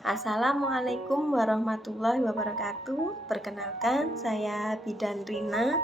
Assalamualaikum warahmatullahi wabarakatuh. Perkenalkan, saya Bidan Rina.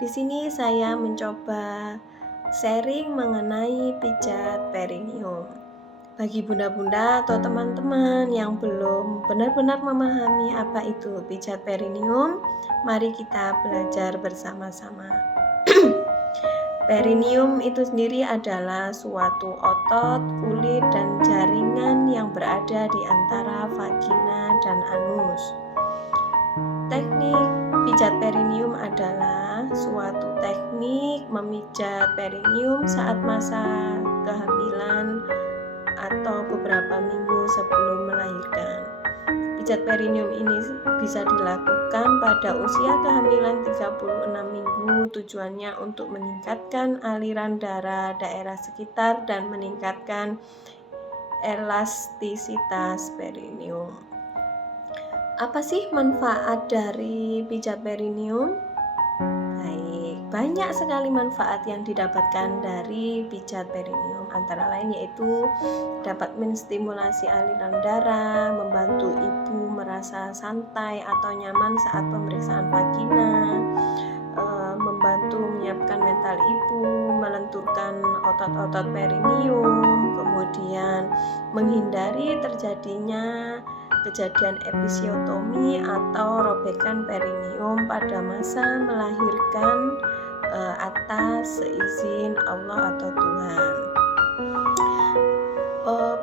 Di sini saya mencoba sharing mengenai pijat perineum. Bagi bunda-bunda atau teman-teman yang belum benar-benar memahami apa itu pijat perineum, mari kita belajar bersama-sama. Perineum itu sendiri adalah suatu otot, kulit, dan jaringan yang berada di antara vagina dan anus. Teknik pijat perineum adalah suatu teknik memijat perineum saat masa kehamilan atau beberapa minggu sebelum melahirkan. Pijat perineum ini bisa dilakukan pada usia kehamilan 36 minggu. Tujuannya untuk meningkatkan aliran darah daerah sekitar dan meningkatkan elastisitas perineum. Apa sih manfaat dari pijat perineum? Banyak sekali manfaat yang didapatkan dari pijat perineum, antara lain yaitu dapat menstimulasi aliran darah, membantu ibu merasa santai atau nyaman saat pemeriksaan vagina, membantu menyiapkan mental ibu, melenturkan otot-otot perineum, kemudian menghindari terjadinya kejadian episiotomi atau robekan perineum pada masa melahirkan atas seizin Allah atau Tuhan.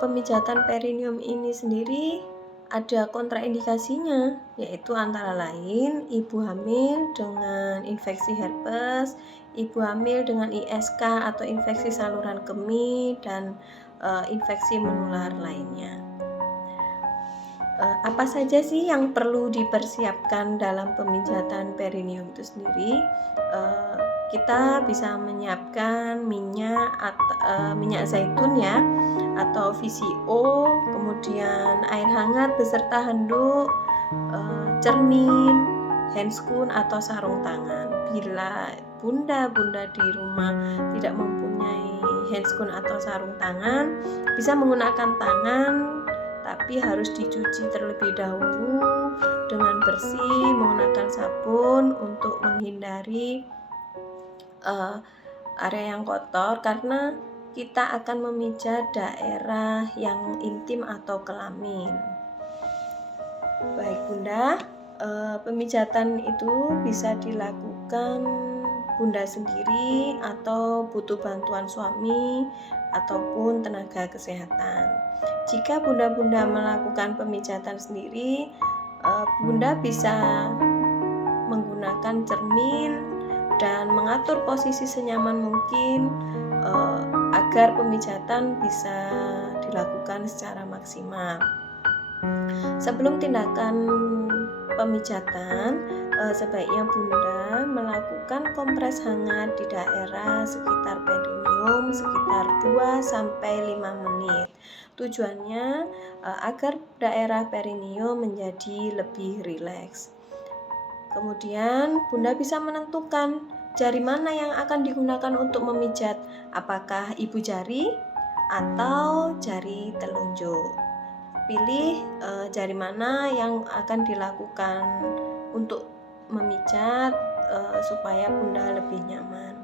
Pemijatan perineum ini sendiri ada kontraindikasinya, yaitu antara lain ibu hamil dengan infeksi herpes, ibu hamil dengan ISK atau infeksi saluran kemih, dan infeksi menular lainnya. Apa saja sih yang perlu dipersiapkan dalam pemijatan perineum itu sendiri? Kita bisa menyiapkan minyak zaitun ya, atau VCO, kemudian air hangat beserta handuk, cermin, handscoon atau sarung tangan. Bila bunda-bunda di rumah tidak mempunyai handscoon atau sarung tangan, bisa menggunakan tangan, tapi harus dicuci terlebih dahulu dengan bersih menggunakan sabun untuk menghindari area yang kotor, karena kita akan memijat daerah yang intim atau kelamin. Baik bunda, pemijatan itu bisa dilakukan bunda sendiri atau butuh bantuan suami ataupun tenaga kesehatan. Jika bunda-bunda melakukan pemijatan sendiri, bunda bisa menggunakan cermin dan mengatur posisi senyaman mungkin agar pemijatan bisa dilakukan secara maksimal. Sebelum tindakan pemijatan, sebaiknya bunda melakukan kompres hangat di daerah sekitar perineum sekitar 2-5 menit. Tujuannya agar daerah perineum menjadi lebih rileks. Kemudian bunda bisa menentukan jari mana yang akan digunakan untuk memijat, apakah ibu jari atau jari telunjuk. Pilih jari mana yang akan dilakukan untuk memijat supaya bunda lebih nyaman.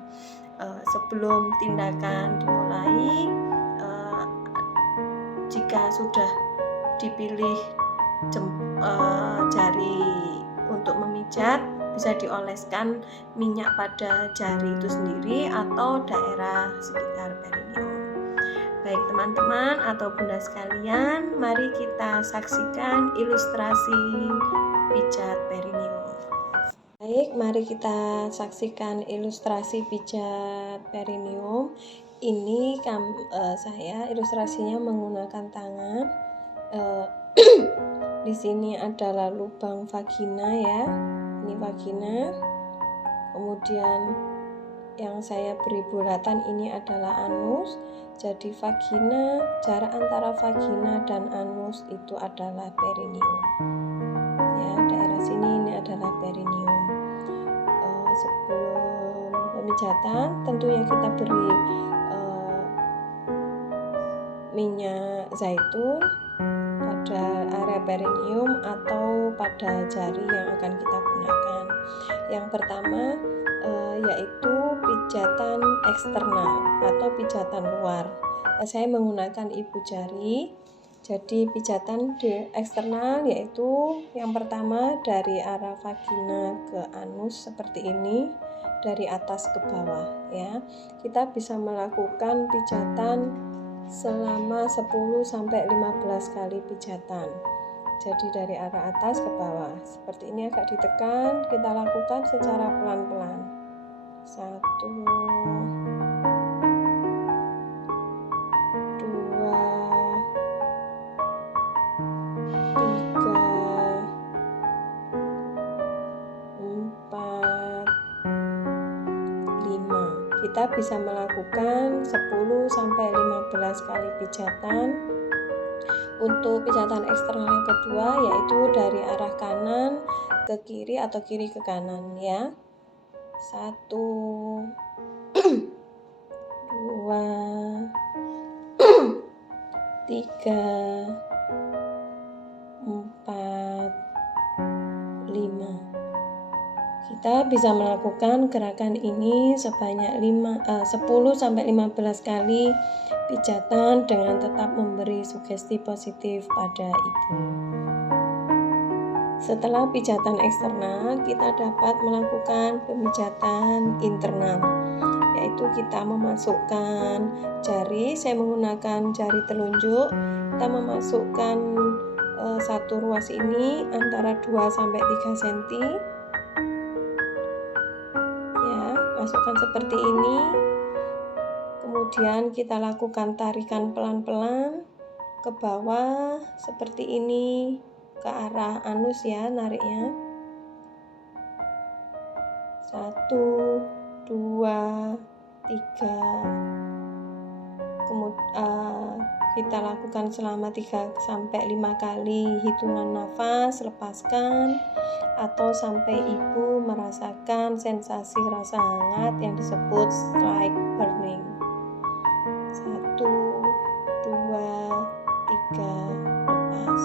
Sebelum tindakan dimulai, jika sudah dipilih jari untuk memijat, bisa dioleskan minyak pada jari itu sendiri atau daerah sekitar perineum. Baik teman-teman atau bunda sekalian, mari kita saksikan ilustrasi pijat perineum. Baik, mari kita saksikan ilustrasi pijat perineum. Ini saya ilustrasinya menggunakan tangan. Di sini adalah lubang vagina ya. Ini vagina. Kemudian yang saya beri bulatan ini adalah anus. Jadi vagina, jarak antara vagina dan anus itu adalah perineum. Ya, daerah sini ini adalah perineum. Sebelum pemijatan, tentunya kita beri minyak zaitun pada area area perineum atau pada jari yang akan kita gunakan. Yang pertama yaitu pijatan eksternal atau pijatan luar. Saya menggunakan ibu jari. Jadi pijatan eksternal yaitu yang pertama dari arah vagina ke anus seperti ini, dari atas ke bawah ya. Kita bisa melakukan pijatan selama 10 sampai 15 kali pijatan. Jadi dari arah atas ke bawah. Seperti ini agak ditekan, kita lakukan secara pelan-pelan. 1 kita bisa melakukan 10 sampai 15 kali pijatan. Untuk pijatan eksternal yang kedua yaitu dari arah kanan ke kiri atau kiri ke kanan ya. 1 2 3 4 5. Kita bisa melakukan gerakan ini sebanyak 10 sampai 15 kali pijatan dengan tetap memberi sugesti positif pada ibu. Setelah pijatan eksternal, kita dapat melakukan pemijatan internal, yaitu kita memasukkan jari, saya menggunakan jari telunjuk, kita memasukkan satu ruas ini antara 2 sampai 3 cm. Masukkan seperti ini, kemudian kita lakukan tarikan pelan-pelan ke bawah seperti ini ke arah anus ya, nariknya 1 2 3. Kemudian kita lakukan selama 3 sampai 5 kali hitungan nafas, lepaskan atau sampai ibu merasakan sensasi rasa hangat yang disebut like burning. 1 2 3, lepas.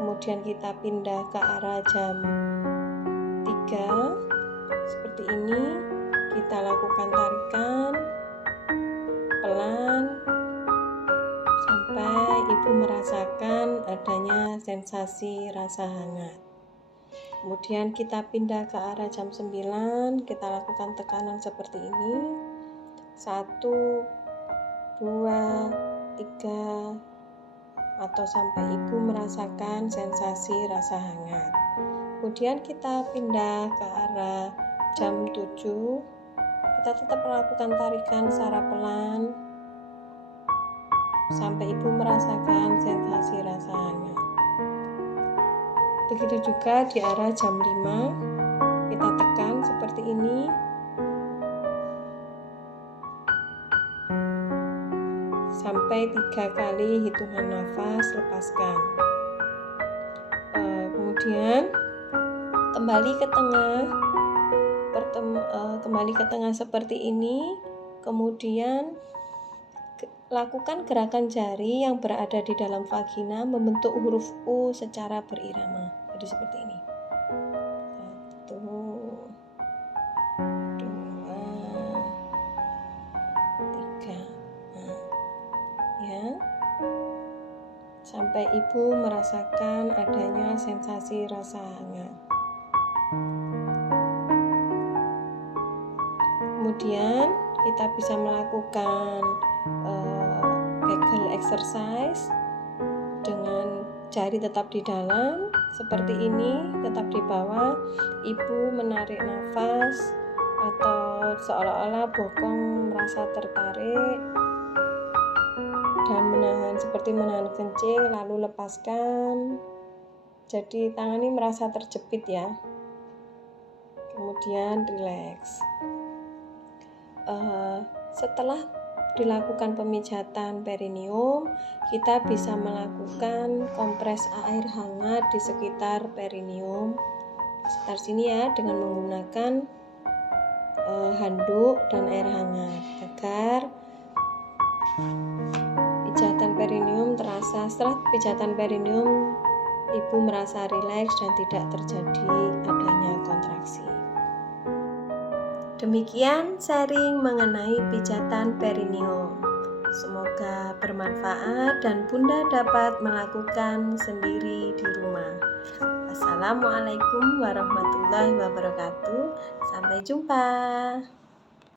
Kemudian kita pindah ke arah jam 3 seperti ini, kita lakukan tarikan pelan sampai ibu merasakan adanya sensasi rasa hangat. Kemudian kita pindah ke arah jam 9, kita lakukan tekanan seperti ini. 1 2 3 atau sampai ibu merasakan sensasi rasa hangat. Kemudian kita pindah ke arah jam 7. Kita tetap melakukan tarikan secara pelan sampai ibu merasakan sensasi rasa hangat. Begitu juga di arah jam 5, kita tekan seperti ini sampai 3 kali hitungan nafas, lepaskan. Kemudian kembali ke tengah seperti ini, kemudian lakukan gerakan jari yang berada di dalam vagina membentuk huruf U secara berirama. Jadi seperti ini. 1 2 3. Ya. Sampai ibu merasakan adanya sensasi rasa hangat. Kemudian kita bisa melakukan Kegel exercise dengan jari tetap di dalam seperti ini, tetap di bawah. Ibu menarik nafas atau seolah-olah bokong merasa tertarik dan seperti menahan kencing, lalu lepaskan. Jadi tangan ini merasa terjepit ya. Kemudian rileks. Setelah dilakukan pemijatan perineum, kita bisa melakukan kompres air hangat di sekitar perineum, sekitar sini ya, dengan menggunakan handuk dan air hangat agar pijatan perineum terasa setelah pijatan perineum, ibu merasa rileks dan tidak terjadi adanya kontraksi. Demikian sharing mengenai pijatan perineum. Semoga bermanfaat dan Bunda dapat melakukan sendiri di rumah. Wassalamualaikum warahmatullahi wabarakatuh. Sampai jumpa.